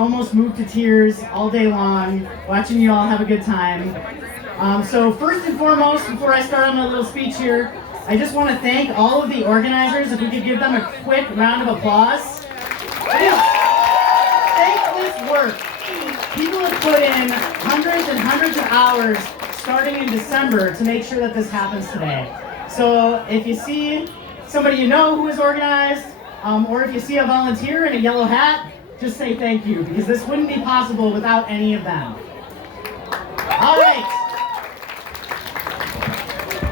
Almost moved to tears all day long, watching you all have a good time. So first and foremost, before I start on my little speech here, I just want to thank all of the organizers. If we could give them a quick round of applause. Thankless work. People have put in hundreds and hundreds of hours starting in December to make sure that this happens today. So if you see somebody you know who is organized, or if you see a volunteer in a yellow hat, just say thank you, because this wouldn't be possible without any of them. All right.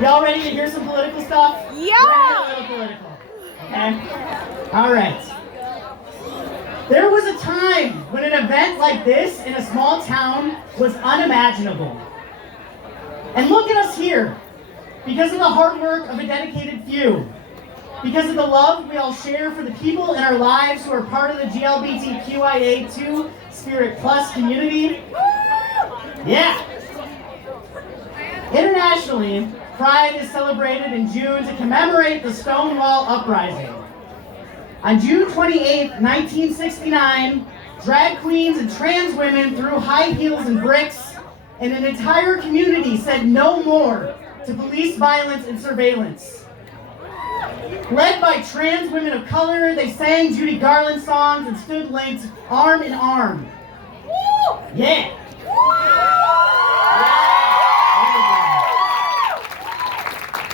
Y'all ready to hear some political stuff? Yeah! A little political. Okay? All right. There was a time when an event like this in a small town was unimaginable. And look at us here. Because of the hard work of a dedicated few. Because of the love we all share for the people in our lives who are part of the GLBTQIA2 Spirit Plus community. Yeah. Internationally, Pride is celebrated in June to commemorate the Stonewall Uprising. On June 28, 1969, drag queens and trans women threw high heels and bricks, and an entire community said no more to police violence and surveillance. Led by trans women of color, they sang Judy Garland songs and stood linked arm in arm. Yeah.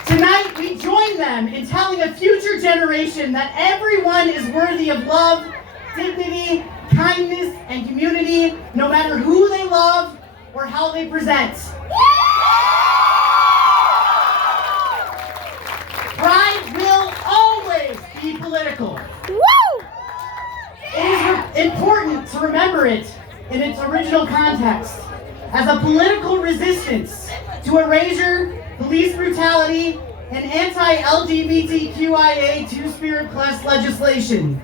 Tonight, we join them in telling a future generation that everyone is worthy of love, dignity, kindness, and community, no matter who they love or how they present. Pride will always be political. Woo! It is important to remember it in its original context as a political resistance to erasure, police brutality, and anti-LGBTQIA2 Spirit Plus legislation.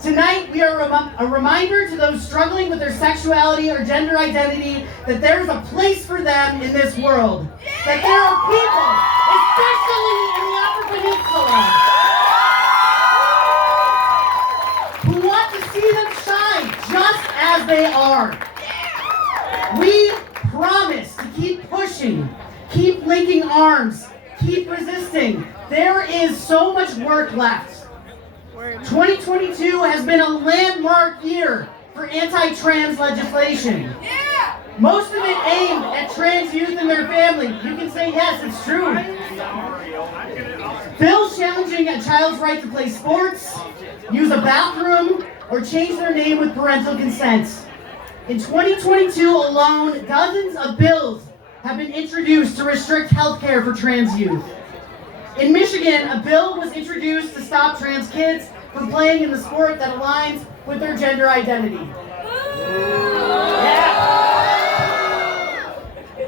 Tonight, we are a reminder to those struggling with their sexuality or gender identity that there is a place for them in this world. That there are people, especially in the Upper Peninsula, who want to see them shine just as they are. We promise to keep pushing, keep linking arms, keep resisting. There is so much work left. 2022 has been a landmark year for anti-trans legislation. Most of it aimed at trans youth and their family. You can say yes, it's true. Bills challenging a child's right to play sports, use a bathroom, or change their name with parental consent. In 2022 alone, dozens of bills have been introduced to restrict health care for trans youth. In Michigan, a bill was introduced to stop trans kids from playing in the sport that aligns with their gender identity. Yeah.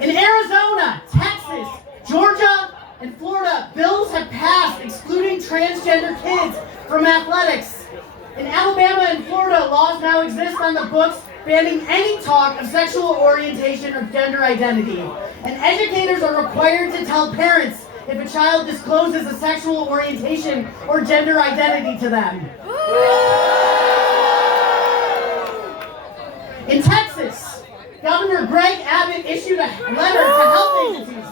In Arizona, Texas, Georgia, and Florida, bills have passed excluding transgender kids from athletics. In Alabama and Florida, laws now exist on the books banning any talk of sexual orientation or gender identity. And educators are required to tell parents if a child discloses a sexual orientation or gender identity to them. In Texas, Governor Greg Abbott issued a letter to health agencies.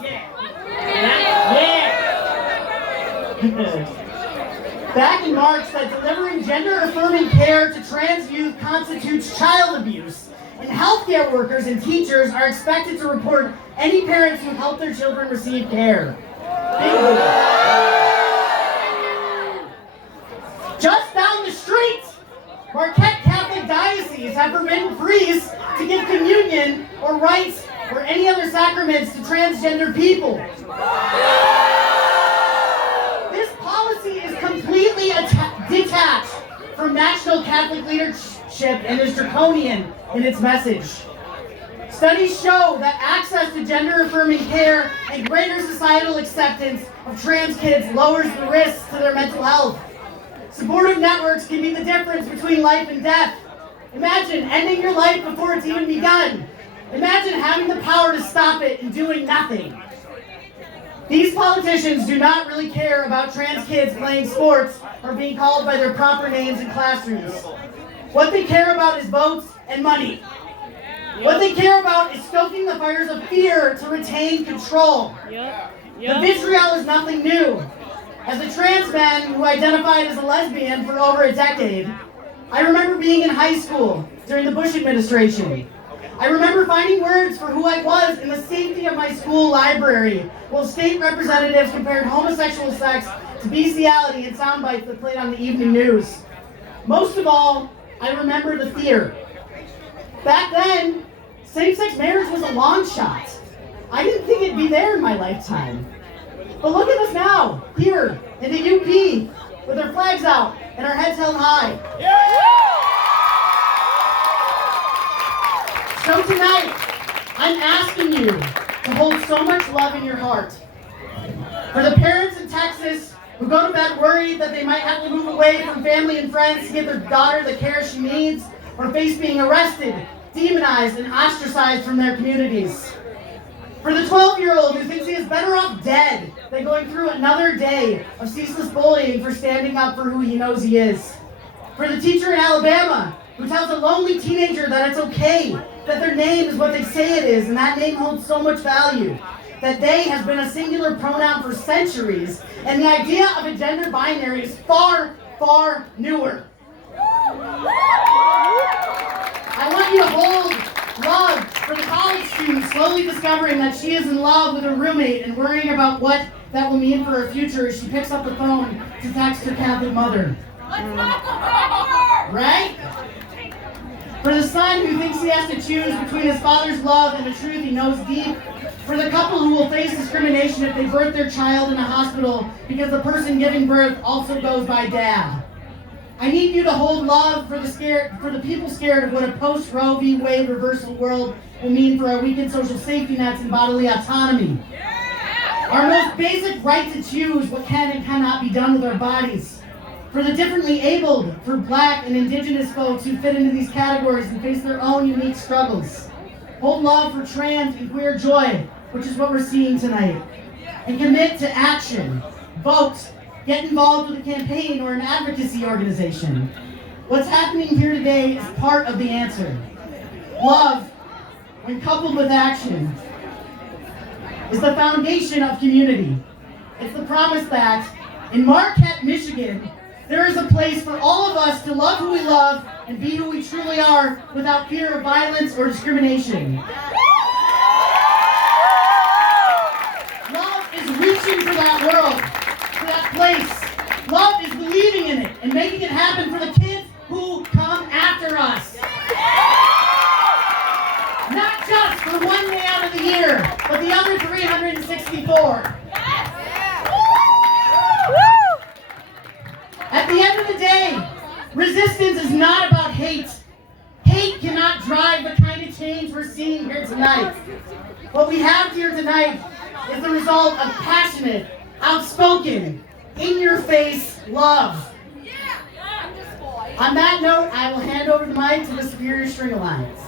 Back in March, that delivering gender-affirming care to trans youth constitutes child abuse, and healthcare workers and teachers are expected to report any parents who help their children receive care. Just down the street, Marquette Catholic Diocese have forbidden priests to give communion or rites or any other sacraments to transgender people. This policy is completely detached from national Catholic leadership and is draconian in its message. Studies show that access to gender-affirming care and greater societal acceptance of trans kids lowers the risks to their mental health. Supportive networks can be the difference between life and death. Imagine ending your life before it's even begun. Imagine having the power to stop it and doing nothing. These politicians do not really care about trans kids playing sports or being called by their proper names in classrooms. What they care about is votes and money. What they care about is stoking the fires of fear to retain control. The vitriol is nothing new. As a trans man who identified as a lesbian for over a decade, I remember being in high school during the Bush administration. I remember finding words for who I was in the safety of my school library while state representatives compared homosexual sex to bestiality in sound bites that played on the evening news. Most of all, I remember the fear. Back then, same-sex marriage was a long shot. I didn't think it'd be there in my lifetime. But look at us now, here in the UP, with our flags out and our heads held high. So tonight, I'm asking you to hold so much love in your heart. For the parents in Texas who go to bed worried that they might have to move away from family and friends to give their daughter the care she needs, or face being arrested, demonized, and ostracized from their communities. For the 12-year-old who thinks he is better off dead than going through another day of ceaseless bullying for standing up for who he knows he is. For the teacher in Alabama who tells a lonely teenager that it's okay, that their name is what they say it is, and that name holds so much value. That they has been a singular pronoun for centuries, and the idea of a gender binary is far, far newer. I want you to hold love for the college student slowly discovering that she is in love with her roommate and worrying about what that will mean for her future as she picks up the phone to text her Catholic mother. Right? For the son who thinks he has to choose between his father's love and a truth he knows deep. For the couple who will face discrimination if they birth their child in a hospital because the person giving birth also goes by dad. I need you to hold love for the people scared of what a post-Roe v. Wade reversal world will mean for our weakened social safety nets and bodily autonomy. Our most basic right to choose what can and cannot be done with our bodies. For the differently abled, for Black and Indigenous folks who fit into these categories and face their own unique struggles. Hold love for trans and queer joy, which is what we're seeing tonight. And commit to action. Vote. Get involved with a campaign or an advocacy organization. What's happening here today is part of the answer. Love, when coupled with action, is the foundation of community. It's the promise that in Marquette, Michigan, there is a place for all of us to love who we love and be who we truly are without fear of violence or discrimination. Love is reaching for that world, for that place. Love is believing in it and making it happen for the kids who come after us. Not just for one day out of the year, but the other 364. At the end of the day, resistance is not about hate. Hate cannot drive the kind of change we're seeing here tonight. What we have here tonight is the result of passionate, outspoken, in-your-face love. On that note, I will hand over the mic to the Superior String Alliance.